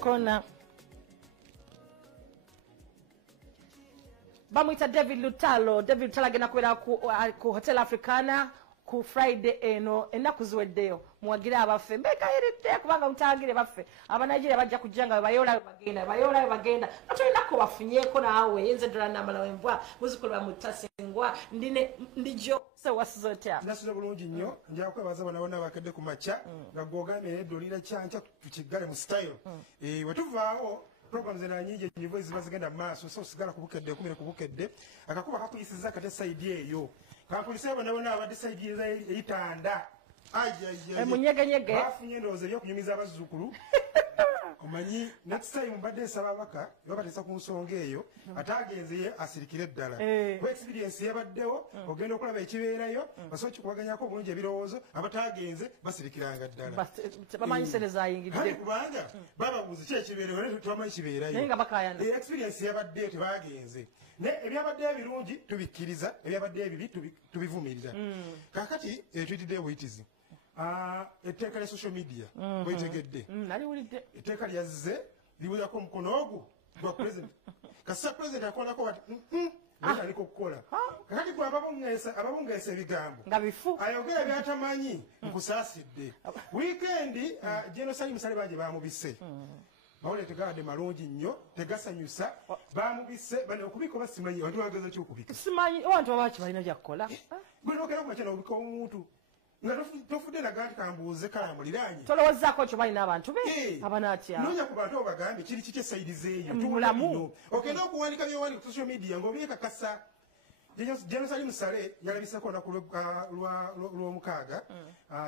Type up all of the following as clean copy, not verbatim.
Kona. Bamwita David Lutalo agenda kubeera ku Hotel Africana ku Friday eno ennaku ziweddeyo muwagire abaffe mbekayiridde kubanga mutangire baffe abanigeria bajja kujja nga bayola bagenda atulinaku bafunyeeko naawe yenze ddala namala embwa muzukulu bamutasengwa Ndijjo sewasiza otya nasuza bulungi nnyo nja kwebaza bana bonna bakedde ku makya nga gwogambye edolira kyanca tukigale mu style wetuvaawo programs na nyingi nyivo ziba zigenda mu maaso so sigala kubukedde kumire kubukedde akakuba kakuyisiza kate side eyo kakulisa bana bonna abadde side eyitanda munyeganyege bafunye endowooza ebyokunyumiza abazzukulu omanyi next time mbadde nsaba abaka babatesa ku nsonga eyo atagenze ye asirikire ddala ku experience yabaddewo ogenda okulaba ekibeerayo basobola kikubaganyako obulungi ebirowoozo abatagenze basirikiranga ddala bamanyi sente zayingidde kubanga bababuuza ki ekibeerayo naye tebamanyi kibeerayo naye nga bakayana experience yabaddeyo tebagenze ebyabaddeyo ebirungi tubikkiriza ebyabaddeyo ebibi tubivumirira kakati tuyitidde buyitizi etteeka lya social media bwetegedde naliwulidde etteeka lyazze liwulirako omukono ogwo gwa president kasita president akolako bati aliko okukola kakati gwe ababungeesa ebigambo nga bifu ayogera byatamanyi nkusaasidde wiikendi Gen Saleh baje bamubise mawulire tegawadde malungi nnyo tegasanyusa bamubise bane okubika oba simanyi abantu bageza ki okubika simanyi abantu baba kibalina byakkola gwe nogera kumakya nobika omuntu nga tofudde naga nti kambuuze kalambuliranye tolowoozaako kyo balina abantu be abanatya noonya ku bantu abo bagambye kiri kiki esayidize eyo mulamu ogenda okuwandika byowandiika ku social media ng'obyekakasa Gen Saleh yalabisako olunaku lw'omukaaga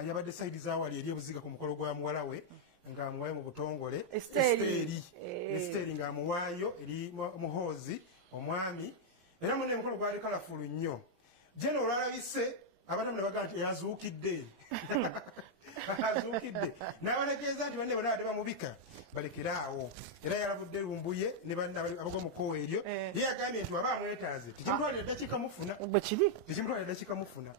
yabadde sayidi zawali eri ebuziga ku mukolo gwa muwala we ng'amuwaayo mu butongole Esiteri ng'amuwaayo eri muhoozi omwami era mune emukolo gwali kalafulu nnyo Gen olwalabise abadamu ne bagamba nti yazuukidde azuukidde n'abalekeeza nti banne bonna badde bamubika balekeraawo era yalavudde lumbuye ne banne abag'omukowa eryo ye yagambye nti waba amwetaaze tekimutwalira eddakiika mufuna bwe kiri tekimutwalira eddakiika mufuna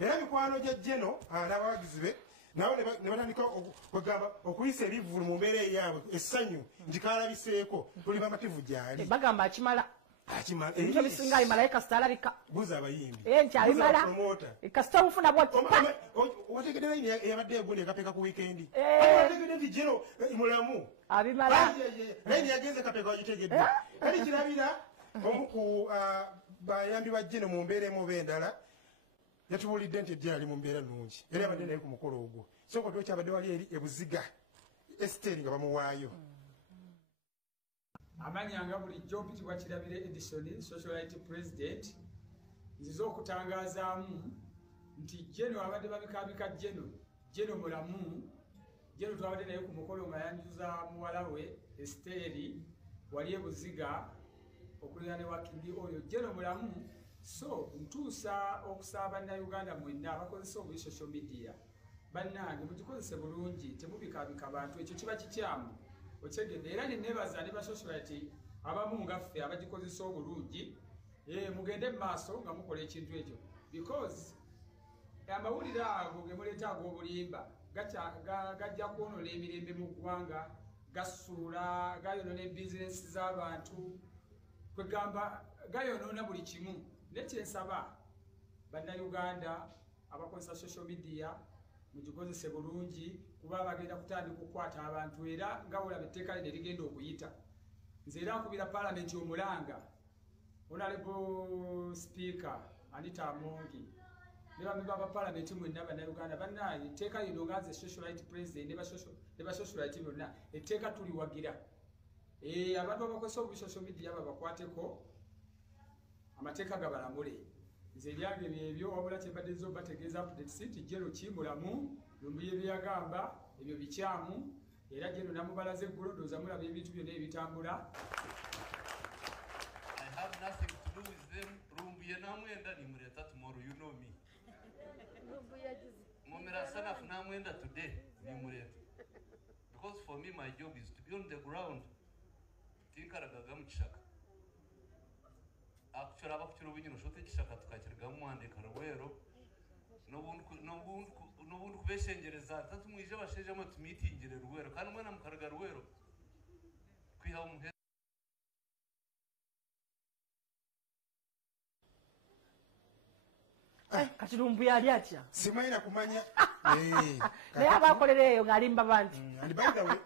era mikwano gya Geno n'abawagizi be nabo ne batandika kwegamba okuyisa ebivvulu mu mbeera eyaabwe essanyu nti kaalabiseeko tuli bamativu gy'ali bagamba akimala ebyo bisinga abimalayo kasita alabika buuza abayimbi nti abimala kasita obufuna bwoti wategedde layini eyabadde egundi ekapeeka ku wiikendi wategedde nti Geno mulamu abimala layini yagenze kapeeka wagitegedde kali kirabira omu ku bayambi ba Geno mu mbeera emu oba endala yatubulidde nti ejja ali mu mbeera nnungi era yabadde naye ku mukolo ogwo soko twekyabadde wali eri ebuziga Esiteri nga bamuwaayo amanyanga bulijjo mpitibwa Kirabire Edison socialite president nzize okutangazaamu nti Geno abadde babikabika Geno mulamu Geno twabadde naye ku mukolo nga yanjuza muwala we Esiteri wali ebuziga okulira ne wakindi oyo Geno mulamu so ntuusa okusaba bannayuganda mwenna abakozesa obubi social media bannange mugikozese bulungi temubikabika bantu ekyo kiba kikyamu okyegedde era nenebaza ne basocialite abamu ngaffe abagikozesa obulungi mugende mu maaso nga mukola ekintu ekyo because amawulire ago gemuleeta ag'obulimba gajja kwonoona emirembe mu ggwanga gasuula gayonoona ebizinesi z'abantu kwegamba gayonoona buli kimu nekyensaba bannayuganda abakozesa social media mugikozese bulungi kuba bagenda kutandika okukwata abantu era nga olaba etteeka lino erigenda okuyita nze era nkubira paalamenti omulanga honorable speaker Anita Amongi ne bamemba ba paalamenti mwenna bannayuganda bannaye etteeka lino nga nze socialite president ne basocialite bonna etteeka tuliwagira abantu abakozesa obubi social media babakwateko amateeka gabalamule nze ebyange byebyo wabula kyembadde nzo bategeeza updates nti Geno kimulamu lumbuye byagamba ebyo bikyamu era Geno namubalaze eggulo ndowooza mulaba ebintu byonna ebitambula I have nothing to do with them. Rumbuye namwenda nimuleta tomorrow, you know me. Momera sana namwenda today nimuleta because for me my job is to be on the ground tinkaragaga mu kishaka akuchora abakuchira ubunyino shote kishaka tukakirga mwandika rwero n'ubundi kubeshengereza tatu mwije bashejemo tumitingire Ruwero kandi umwana mukaraga Ruwero kwiha umuhe kati lumbu yali atya simaina kumanya naye abakolereyo ng'alimba bantu and by the way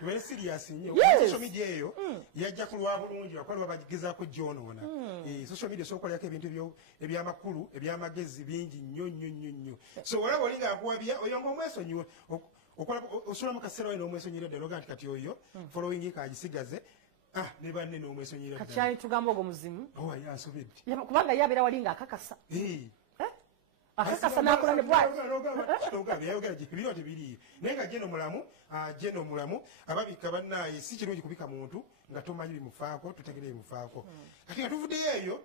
very serious nnyo social media eyo yajja kulwa bulungi bakola bagigezaako gyonoona social media sokolerako ebintu ebyamakulu ebyamagezi bingi nnyo so olaba olinga akuwabya oyo ngaomwesonyiwe osulamu kaseera we n'omwesonyira ddala oga nti kati oyo following kagisigaze ne banne n'omwesonyira kati kyali tugamba ogwo muzimu ansobedde kubanga yabeera wali ng'akakasa akakasa n'akola ne bwati yayogera ebiro tebiriyo naye nga Gen mulamu ababika bannaye si kirungi kubika muntu nga tomanyi bimufaako totegere bimufaako kati nga tuvuddeyo eyo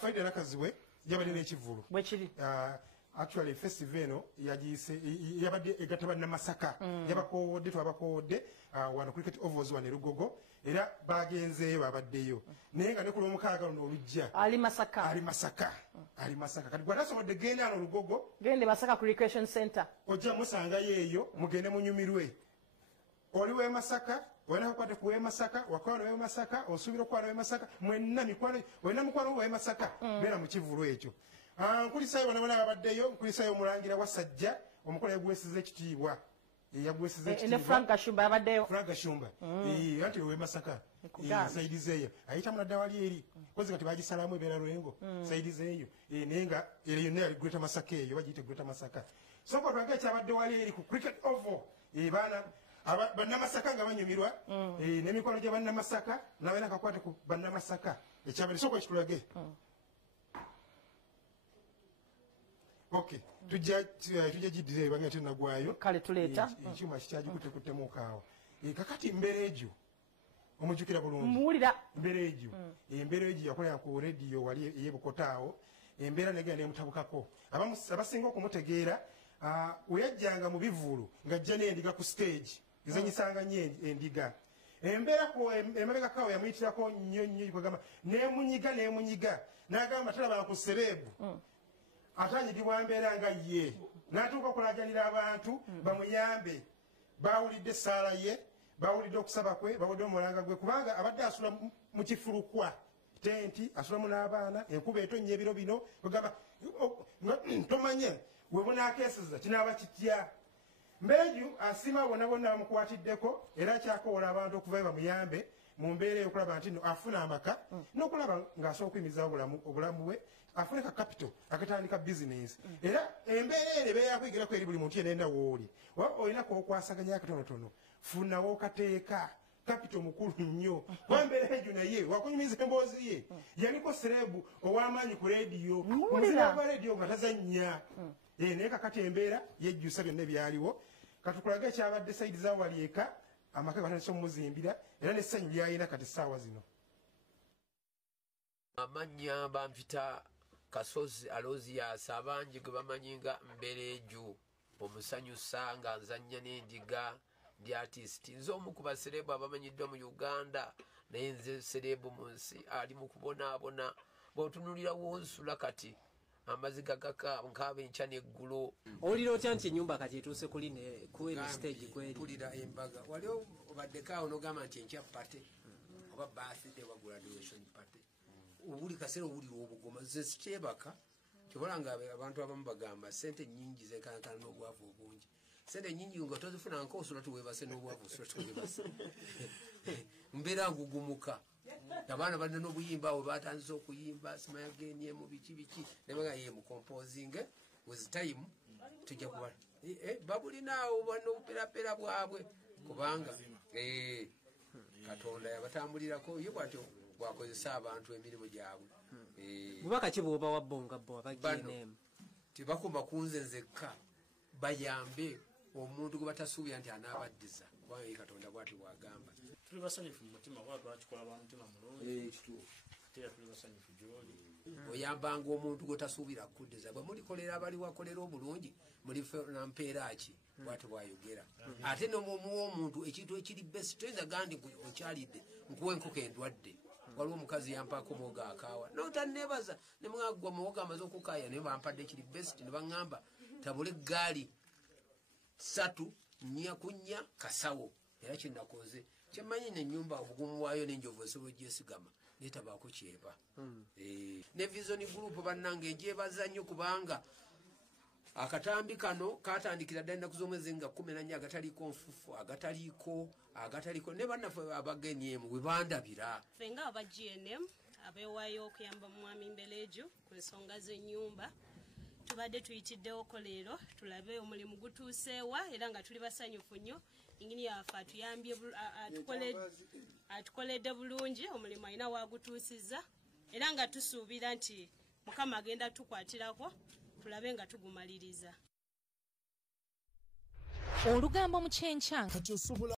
Faida Nakaziwe yabadde n'ekivulu bwekiri actually festival eno yabadde egatta bannamasaka yabakoodde twabakowodde wano cricket ovals wano Lugogo era bagenzeeyo babaddeyo naye nga ne ku lw'omukaaga luno olujja ali masaka kati gwe atasobodde genda ano Lugogo gende Masaka ku recreation center ojja musangayo eyo mugende munyumirwe oli w'e Masaka olina kukwate ku w'e Masaka wakwano w'e Masaka osuubira okwana w'e Masaka mwenna mikwano olina mukwano w'e Masaka beera mu kivulu ekyo nkulisayo bonna babaddeyo nkulisayo omulangira Wasajja omukola yagwesiza ekitiibwa ne Frank Kashumba yabaddeyo anti w'e Masaka saidizeeyo ayita munadda wali eri kozi kati bagisalamu ebeera Lwengo saidizeeyo naye nga eyo yonna yali Greater Masaka eyo bagiyita Greater Masaka so nga twange ekyabadde wali eri ku cricket oval baana bannamasaka nga banyumirwa n'emikwano gya bannamasaka nabalina kakwate ku bannamasaka ekyabadde sooka ekitulage okay tujja giddira ebanga tenagwayo kale tuleeta ekyuma kikyagikuttekuttemu kaawo kakati Mbereeju omujjukira bulungi muwulira Mbereeju yakolera ku rediyo wali ey'Ebukota awo embeera negenda nemutabukako abasinga okumutegeera weyajjanga mu bivulu ng'ajja n'endiga ku stage ezanyisanga nnyo endiga embeera emabegakawo yamuyitirako nnyo kwegamba nemunyiga n'agamba talaba ku serebu atanyigibwa mbeera nga ye n'atuuka okulajanira abantu bamuyambe bawulidde essaala ye bawulidde okusaba kwe bawulidde omulanga gwe kubanga abadde asula mu kifulukwa tenti asulamu n'abaana enkuba etonnya ebiro bino ogamba tomanye we bunaakeeseza kinaaba kitya Mbereeju asiima bonna bamukwatiddeko era akyakowola abantu okuvayo bamuyambe mu mbeera eyokulaba nti afuna amaka n'okulaba ng'asobola okuyimizaawo obulamu bwe afune ka capital akatandika bizinesi era embeera ere beeyakuyigirako eri buli muntu yenenda wooli olinaku okwasaganya akatonotono funawo kateeka capital mukulu nnyo wa Mbereeju naye wakunyumiza emboozi ye yaliko serebu ow'amaanyi ku rediyo omuzibu gwa rediyo nga tazannya naye kakati embeera yejjusa byonna ebyaliwo katukulage ekyabadde saidi zawali eka amaka batandise omumuzimbira era n'essanyu lyayina kati essaawa zino amannya bampita Kasozi Alozias abangi gwe bamanyi nga Mbereeju omusanyusa nga nzannya n'endiga ndi artist nze omu ku baserebu abamanyiddwa mu Uganda naye nze serebu mu nsi ali mu kubonaabona bw'otunulira wonsula kati amaziga nkaaba enkya n'eggulo owulira otya nti ennyumba kati etuuse kueno stage kweri mpulira embaga wali obaddeko awo n'ogamba nti enkya pate oba birthday wa graduation pate buli kaseera owulira obugoma nze sikyebaka kyobola nga abantu abamu bagamba sente nnyingi zenkanankana n'obwavu obungi sente nnyingi nga tozifuna nkoosula tuweebase n'obwavu osula tuweebase mbeera ngugumuka abaana balina n'obuyimba awo batandise okuyimba simayagenie mu biki nebaga ye mucomposing with time tujja kuba babulinaawo banobuperapera bwabwe kubanga Katonda yabatambulirako ye bwatyo bwakozesa abantu emirimu gyabwe bubaka ki bwoba wabbonga bo abagenemu tebakoma kunze nzekka bayambe omuntu gwe batasuubira nti anaabaddiza kubanga ye Katonda bwati bwagamba tuli basanyufu mu mutima kuba twakikola ba mutima mulungi ate tuli basanyufu gy'oli oyambanga omuntu gwetasuubira kuddiza bwe mulikolera abaliwo akolera obulungi mulifuna mpeera ki bwati bwayogera ate nomuwa omuntu ekintu ekiri besi toyinza gandi okyalidde nkuwa enkoko endwadde waliwo omukazi yampaako muwogo akaawa notannebaza ne mwagwa muwogo amaze okukaaya naye bampadde kiri best ne baŋŋamba tabule eggaali 3 nnya kunnya kasawo era kyenakoze kyemmanyi nenyumba obugumu waayo n'enjovu esobola gyesigama netabaako kyeba ne vision group bannange egyebaza nnyo kubanga akatambi kano katandikira ddala ennaku z'omwezi nga 14 agataliiko nfufu agataliiko ne bannaffe abagenyemu bwe bandabira ffe nga aba GNM abeewaayo okuyamba mwami Mbereeju ku nsonga z'ennyumba tubadde tuyitiddewo leero tulabe omulimu gutuuseewa era nga tuli basanyufu nnyo ingini yaffe atuyambye atukoledde bulungi omulimu alina waagutuusizza era nga tusuubira nti Mukama agenda tukwatirako tulabe nga tugumaliriza. Olugambo mu kyenkya